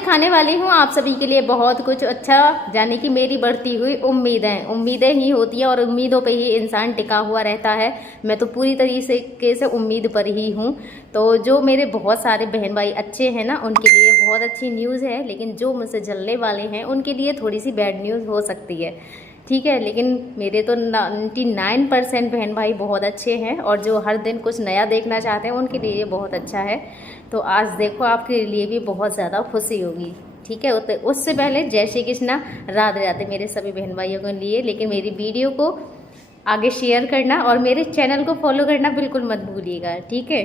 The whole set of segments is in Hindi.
दिखाने वाली हूँ आप सभी के लिए बहुत कुछ अच्छा, यानी कि मेरी बढ़ती हुई उम्मीदें ही होती हैं और उम्मीदों पे ही इंसान टिका हुआ रहता है। मैं तो पूरी तरीके से उम्मीद पर ही हूँ। तो जो मेरे बहुत सारे बहन भाई अच्छे हैं ना, उनके लिए बहुत अच्छी न्यूज़ है, लेकिन जो मुझसे जलने वाले हैं उनके लिए थोड़ी सी बैड न्यूज़ हो सकती है, ठीक है। लेकिन मेरे तो 99% बहन भाई बहुत अच्छे हैं और जो हर दिन कुछ नया देखना चाहते हैं उनके लिए ये बहुत अच्छा है। तो आज देखो आपके लिए भी बहुत ज़्यादा खुशी होगी, ठीक है। तो उससे पहले जय श्री कृष्णा, राधे राधे मेरे सभी बहन भाइयों के लिए। लेकिन मेरी वीडियो को आगे शेयर करना और मेरे चैनल को फॉलो करना बिल्कुल मत भूलिएगा, ठीक है।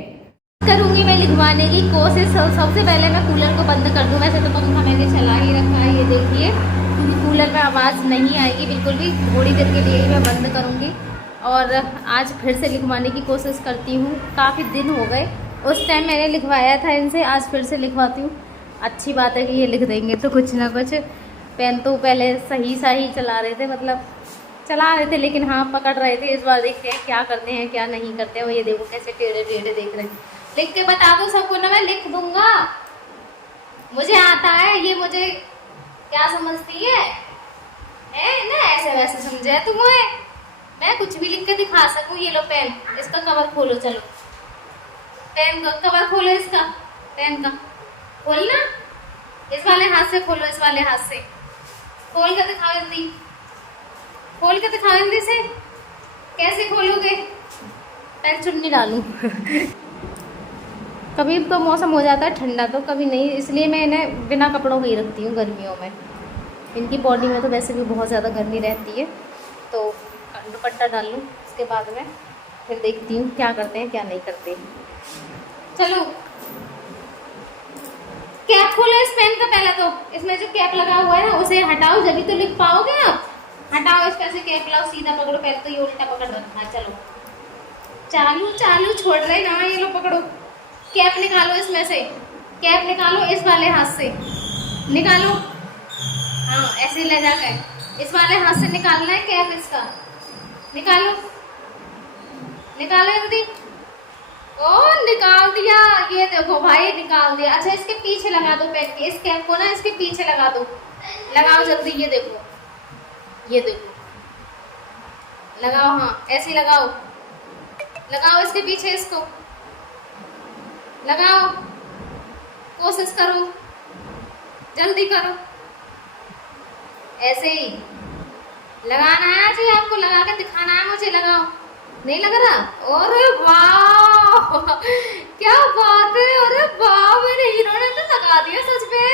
करूँगी मैं लिखवाने की कोशिश। सबसे पहले मैं कूलर को बंद कर दूँ। वैसे तो पंखा मैंने चला ही रखा है, ये देखिए, क्योंकि कूलर में आवाज़ नहीं आएगी बिल्कुल भी। थोड़ी देर के लिए ही मैं बंद करूँगी और आज फिर से लिखवाने की कोशिश करती हूँ। काफ़ी दिन हो गए, उस टाइम मैंने लिखवाया था इनसे, आज फिर से लिखवाती हूँ। अच्छी बात है कि ये लिख देंगे तो कुछ ना कुछ। पेन तो पहले सही चला रहे थे, मतलब चला रहे थे, लेकिन हाँ पकड़ रहे थे। इस बार देखते हैं क्या करते हैं क्या नहीं करते हैं। ये देखो कैसे टेढ़े टेढ़े देख रहे हैं। लिख के बता दो सबको ना, मैं लिख दूंगा, मुझे आता है ये। मुझे क्या समझती है ना, ऐसे वैसे समझे तुम्हें? मैं कुछ भी लिख के दिखा सकूं। ये लो पेन, इसका कवर खोलो, चलो पेन का कवर खोलो, इसका पेन का खोलना। इस वाले हाथ से खोलो, इस वाले हाथ से खोल के दिखाओ जल्दी, खोल के दिखाओ जल्दी से। कैसे खोलोगे? पेन चुन्नी डालूं कभी तो मौसम हो जाता है ठंडा तो कभी नहीं, इसलिए मैं इन्हें बिना कपड़ों के ही रखती हूँ गर्मियों में। इनकी बॉडी में तो वैसे भी बहुत ज़्यादा गर्मी रहती है। तो दुपट्टा डाल लूँ, उसके बाद में फिर देखती हूँ क्या करते हैं क्या नहीं करते। चलो कैप खोलो इस पेन का। पहले तो इसमें जो कैप लगा हुआ है ना उसे हटाओ, जब तो लिख पाओगे आप। हटाओ इसका से कैप, लाओ सीधा पकड़ो। पहले तो ये उल्टा पकड़ रखना है। चलो चालू छोड़ रहे ना, ये लो पकड़ो। कैप निकालो इसमें से, कैप निकालो इस वाले हाथ से निकालो। हाँ ऐसे ले जाकर इस वाले हाथ से निकालना है कैप इसका। निकालो निकालो जल्दी। ओ निकाल दिया, ये देखो भाई निकाल दिया। अच्छा इसके पीछे लगा दो पेन के, इस कैप को ना इसके पीछे लगा दो। लगाओ जल्दी, ये देखो ये देखो, लगाओ। हाँ ऐसे लगाओ, लगाओ इसके पीछे, इसको लगाओ। कोशिश करो, जल्दी करो। ऐसे ही लगाना है जी आपको, लगा के दिखाना है मुझे। लगाओ, नहीं लग रहा? अरे वाह क्या बात है, अरे वाह मेरे हीरो ने तो लगा दिया सच में।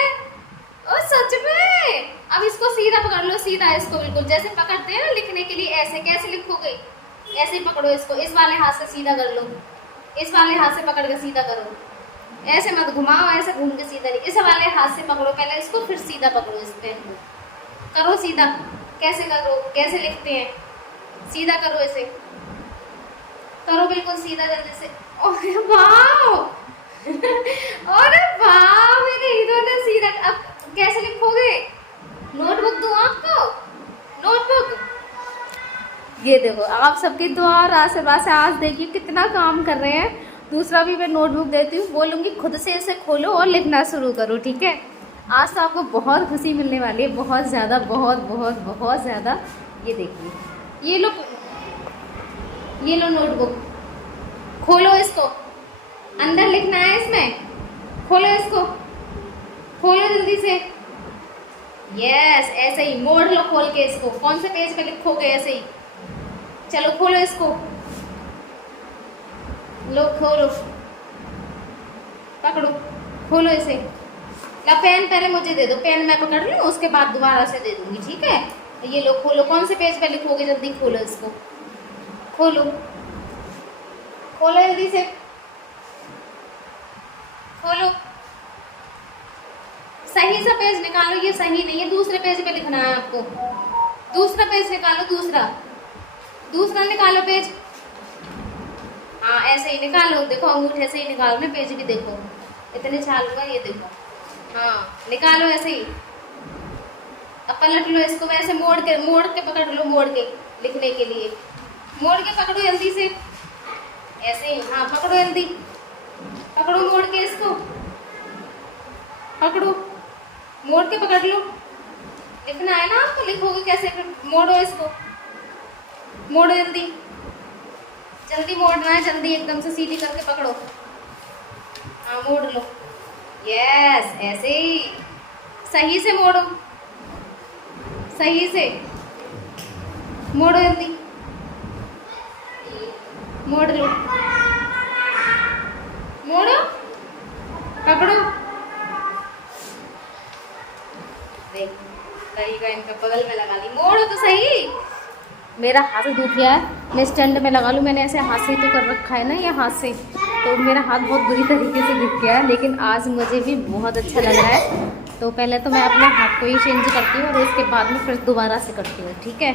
ओ सच में। अब इसको सीधा पकड़ लो, सीधा इसको बिल्कुल जैसे पकड़ते हैं ना लिखने के लिए। ऐसे कैसे लिखोगे? ऐसे ही पकड़ो इसको, इस वाले हाथ से सीधा कर लो। इस वाले हाथ से पकड़ के सीधा करो, ऐसे मत घुमाओ, ऐसे घूम के सीधा नहीं। इस वाले हाथ से पकड़ो पहले इसको, फिर सीधा पकड़ो इस पेन को। करो सीधा, कैसे करो, कैसे लिखते हैं, सीधा करो, ऐसे करो बिल्कुल सीधा जल्दी से। अरे वाह अरे वाह मेरे हीरो ने सीधा। अब कैसे लिखोगे? नोटबुक दूं आपको? नोटबुक, ये देखो आप सबकी दुआ और आशीर्वाद से आज देखिए कितना काम कर रहे हैं। दूसरा भी मैं नोटबुक देती हूँ, बोलूँगी खुद से इसे खोलो और लिखना शुरू करो, ठीक है। आज तो आपको बहुत खुशी मिलने वाली है, बहुत ज़्यादा, बहुत ज़्यादा। ये देखिए, ये लो नोटबुक, खोलो इसको, अंदर लिखना है इसमें। खोलो इसको, खोलो जल्दी से। यस ऐसे ही मोड़ लो खोल के इसको। कौन से पेज पे लिखोगे? ऐसे ही। चलो खोलो इसको, लो खोलो, पकड़ो, खोलो इसे। ला पेन पहले मुझे दे दो, पेन मैं पकड़ लूँ, उसके बाद दोबारा से दे दूंगी, ठीक है। ये लो खोलो, कौन से पेज पे लिखोगे? जल्दी खोलो इसको, खोलो खोलो जल्दी से, खोलो। सही सा पेज निकालो, ये सही नहीं है, दूसरे पेज पे लिखना है आपको। दूसरा पेज निकालो, दूसरा निकालो पेज। हाँ ऐसे ही निकालो, देखो अंगूठे से ही निकालो ना पेज भी, देखो इतने छालूंगा, ये देखो। हाँ निकालो ऐसे ही। अब पलट लो इसको, वैसे मोड़ के पकड़ लो, मोड़ के लिखने के लिए मोड़ के पकड़ो जल्दी से, ऐसे ही। हाँ पकड़ो जल्दी, पकड़ो मोड़ के इसको, पकड़ो। मोड़ के पकड़ लो, लिखना है ना आपको, लिखोगे कैसे, फिर मोड़ो इसको, मोड़ो जल्दी, जल्दी मोड़ना है, जल्दी एकदम से सीधी करके पकड़ो, हाँ मोड़ लो, यस ऐसे ही, सही से मोड़ो, सही से मोड़ो, जल्दी मोड़ लो, मोड़ो, पकड़ो, देख कहीं का इनका बगल में लगा ली, मोड़ो तो सही। मेरा हाथ दुख गया है, मैं स्टैंड में लगा लूँ, मैंने ऐसे हाथ से ही तो कर रखा है ना ये हाथ से, तो मेरा हाथ बहुत बुरी तरीके से दिख गया है, लेकिन आज मुझे भी बहुत अच्छा लग रहा है। तो पहले तो मैं अपने हाथ को ही चेंज करती हूँ और उसके बाद में फिर दोबारा से करती हूँ, ठीक है।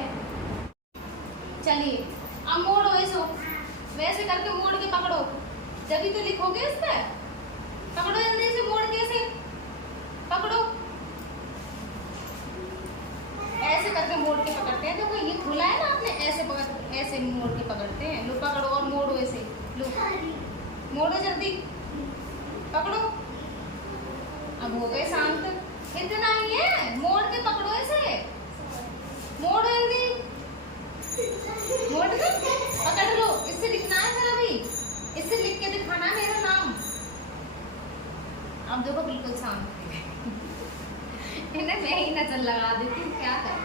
चलिए अब मोड़ो ऐसो, वैसे करके मोड़ के पकड़ो, जब तो लिखोगे इस पे, पकड़ो जल्दी से, मोड़ के ऐसे पकड़ो, ऐसे करके मोड़ के पकड़ते हैं। देखो ये खुला है ना, आपने ऐसे पकड़, ऐसे मोड़ के पकड़ते हैं। लो पकड़ो और मोड़ो ऐसे, लो मोड़ो जल्दी, पकड़ो। अब हो गए शांत, इतना ही है, मोड़ के पकड़ो ऐसे, मोड़ो जल्दी, मोड़ दो, पकड़ लो, इससे लिखना है फिर, अभी इससे लिख के दिखाना मेरा नाम। अब देखो बिल्कुल शांत इन्हें मैं ही नजर लगा देती हूँ, क्या कर,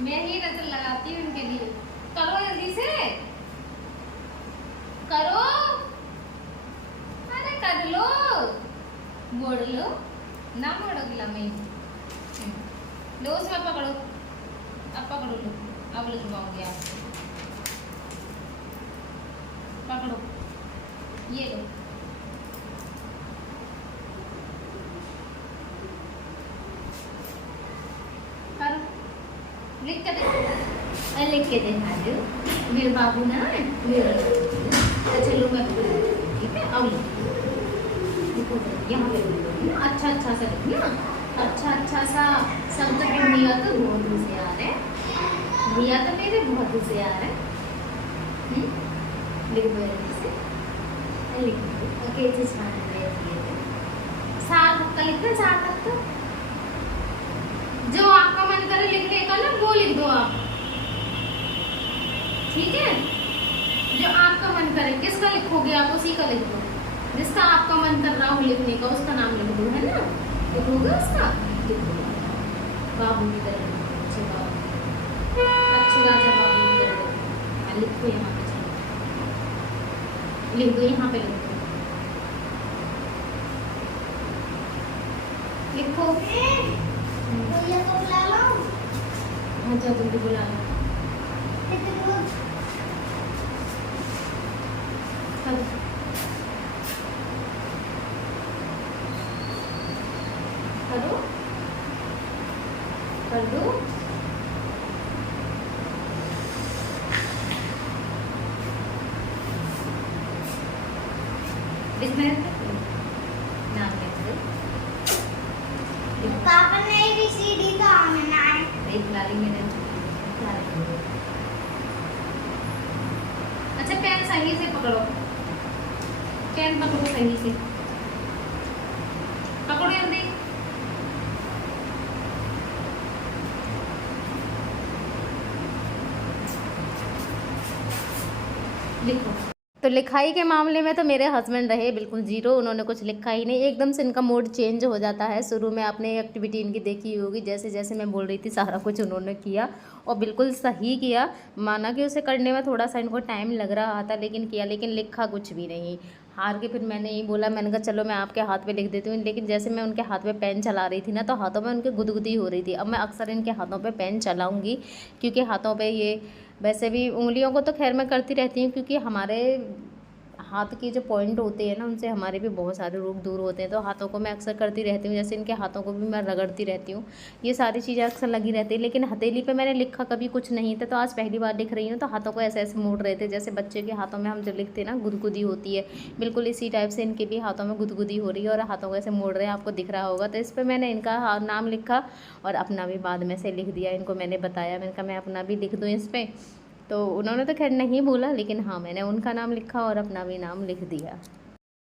मैं ही नजर लगाती हूँ इनके लिए। करो जल्दी से करो, अरे कर लो, मोड़ लो ना, मोड़ो गुलामी, लो उसमें पकड़ो, अब पकड़ो लो, अब लिखवाऊंगी आप, पकड़ो ये लो, करो, लिख के दे, लिख के दिखा दो मेरे बाबू ना, मेरा अच्छा लो मैं, ठीक है। अब यहाँ पे अच्छा अच्छा सा लिखना, अच्छा अच्छा सा शब्द भैया तो बहुत होशियार है, भैया तो मेरे बहुत होशियार है, लिख दो से, लिख दो ओके जी, साल का लिखना, 4 तक तो जो आपका मन करे लिखने का ना वो लिख दो आप, ठीक है। जो आपका मन करे, किसका लिखोगे आप उसी का लिख दो, जिसका आपका मन कर रहा हो लिखने का उसका नाम लिख दो, है ना, लिखोगे उसका, लिख दो बाबू की तरह, अच्छे बाबू, अच्छे राजा बाबू की तरह, लिखो यहाँ पे, लिख दो यहाँ पे, लिख दो, लिखो, भैया को बुला लो, हाँ चलो जल्दी बुला लो, करो कर दो, नाम लिख दो, पापा ने ABCD का आना है, देख ला रही मैंने, अच्छा पेन सही से पकड़ो, पेन पकड़ो सही से, पकड़ो जल्दी, लिखो। तो लिखाई के मामले में तो मेरे हस्बैंड रहे बिल्कुल जीरो, उन्होंने कुछ लिखा ही नहीं, एकदम से इनका मूड चेंज हो जाता है। शुरू में आपने एक्टिविटी इनकी देखी होगी, जैसे जैसे मैं बोल रही थी सारा कुछ उन्होंने किया और बिल्कुल सही किया। माना कि उसे करने में थोड़ा सा इनको टाइम लग रहा था, लेकिन किया, लेकिन लिखा कुछ भी नहीं। हार के फिर मैंने यही बोला, मैंने कहा चलो मैं आपके हाथ पे लिख देती हूँ, लेकिन जैसे मैं उनके हाथ पे पेन चला रही थी ना, तो हाथों में उनके गुदगुदी हो रही थी। अब मैं अक्सर इनके हाथों पे पेन चलाऊँगी, क्योंकि हाथों पे ये, वैसे भी उंगलियों को तो खैर मैं करती रहती हूँ, क्योंकि हमारे हाथ के जो पॉइंट होते हैं ना, उनसे हमारे भी बहुत सारे रोग दूर होते हैं। तो हाथों को मैं अक्सर करती रहती हूँ, जैसे इनके हाथों को भी मैं रगड़ती रहती हूँ, ये सारी चीज़ें अक्सर लगी रहती है। लेकिन हथेली पे मैंने लिखा कभी कुछ नहीं था, तो आज पहली बार लिख रही हूँ। तो हाथों को ऐसे ऐसे मोड़ रहे थे, जैसे बच्चे के हाथों में हम जो लिखते हैं ना गुदगुदी होती है, बिल्कुल इसी टाइप से इनके भी हाथों में गुदगुदी हो रही है और हाथों को ऐसे मोड़ रहे हैं, आपको दिख रहा होगा। तो इस पर मैंने इनका नाम लिखा और अपना भी बाद में से लिख दिया। इनको मैंने बताया, मैंने कहा मैं अपना भी लिख दूँ इस पर, तो उन्होंने तो खैर नहीं बोला, लेकिन हाँ मैंने उनका नाम लिखा और अपना भी नाम लिख दिया।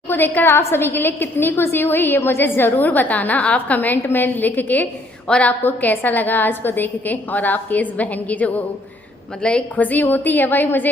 को देखकर आप सभी के लिए कितनी खुशी हुई ये मुझे ज़रूर बताना आप कमेंट में लिख के। और आपको कैसा लगा आज को देख के, और आपकी इस बहन की जो मतलब एक खुशी होती है भाई, मुझे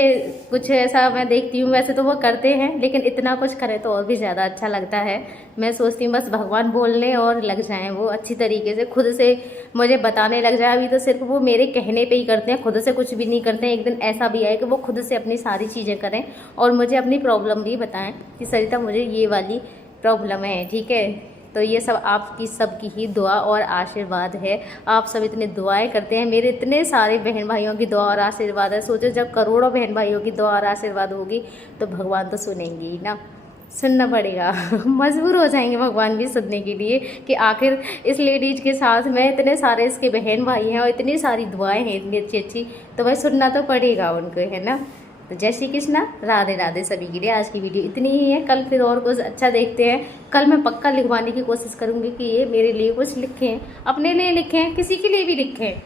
कुछ ऐसा मैं देखती हूँ, वैसे तो वो करते हैं लेकिन इतना कुछ करें तो और भी ज़्यादा अच्छा लगता है। मैं सोचती हूँ बस भगवान बोलने और लग जाएं, वो अच्छी तरीके से खुद से मुझे बताने लग जाए। अभी तो सिर्फ वो मेरे कहने पे ही करते हैं, खुद से कुछ भी नहीं करते हैं। एक दिन ऐसा भी आए कि वो खुद से अपनी सारी चीज़ें करें और मुझे अपनी प्रॉब्लम भी बताएं कि सरिता मुझे ये वाली प्रॉब्लम है, ठीक है। तो ये सब आपकी सबकी ही दुआ और आशीर्वाद है। आप सब इतने दुआएं करते हैं, मेरे इतने सारे बहन भाइयों की दुआ और आशीर्वाद है। सोचो जब करोड़ों बहन भाइयों की दुआ और आशीर्वाद होगी तो भगवान तो सुनेंगे ही ना, सुनना पड़ेगा। मजबूर हो जाएंगे भगवान भी सुनने के लिए कि आखिर इस लेडीज के साथ में इतने सारे इसके बहन भाई हैं और इतनी सारी दुआएं हैं इतनी अच्छी अच्छी, तो भाई सुनना तो पड़ेगा उनको, है ना। तो जय श्री कृष्णा, राधे राधे सभी के लिए। आज की वीडियो इतनी ही है, कल फिर और कुछ अच्छा देखते हैं। कल मैं पक्का लिखवाने की कोशिश करूँगी कि ये मेरे लिए कुछ लिखें, अपने लिए लिखें, किसी के लिए भी लिखें।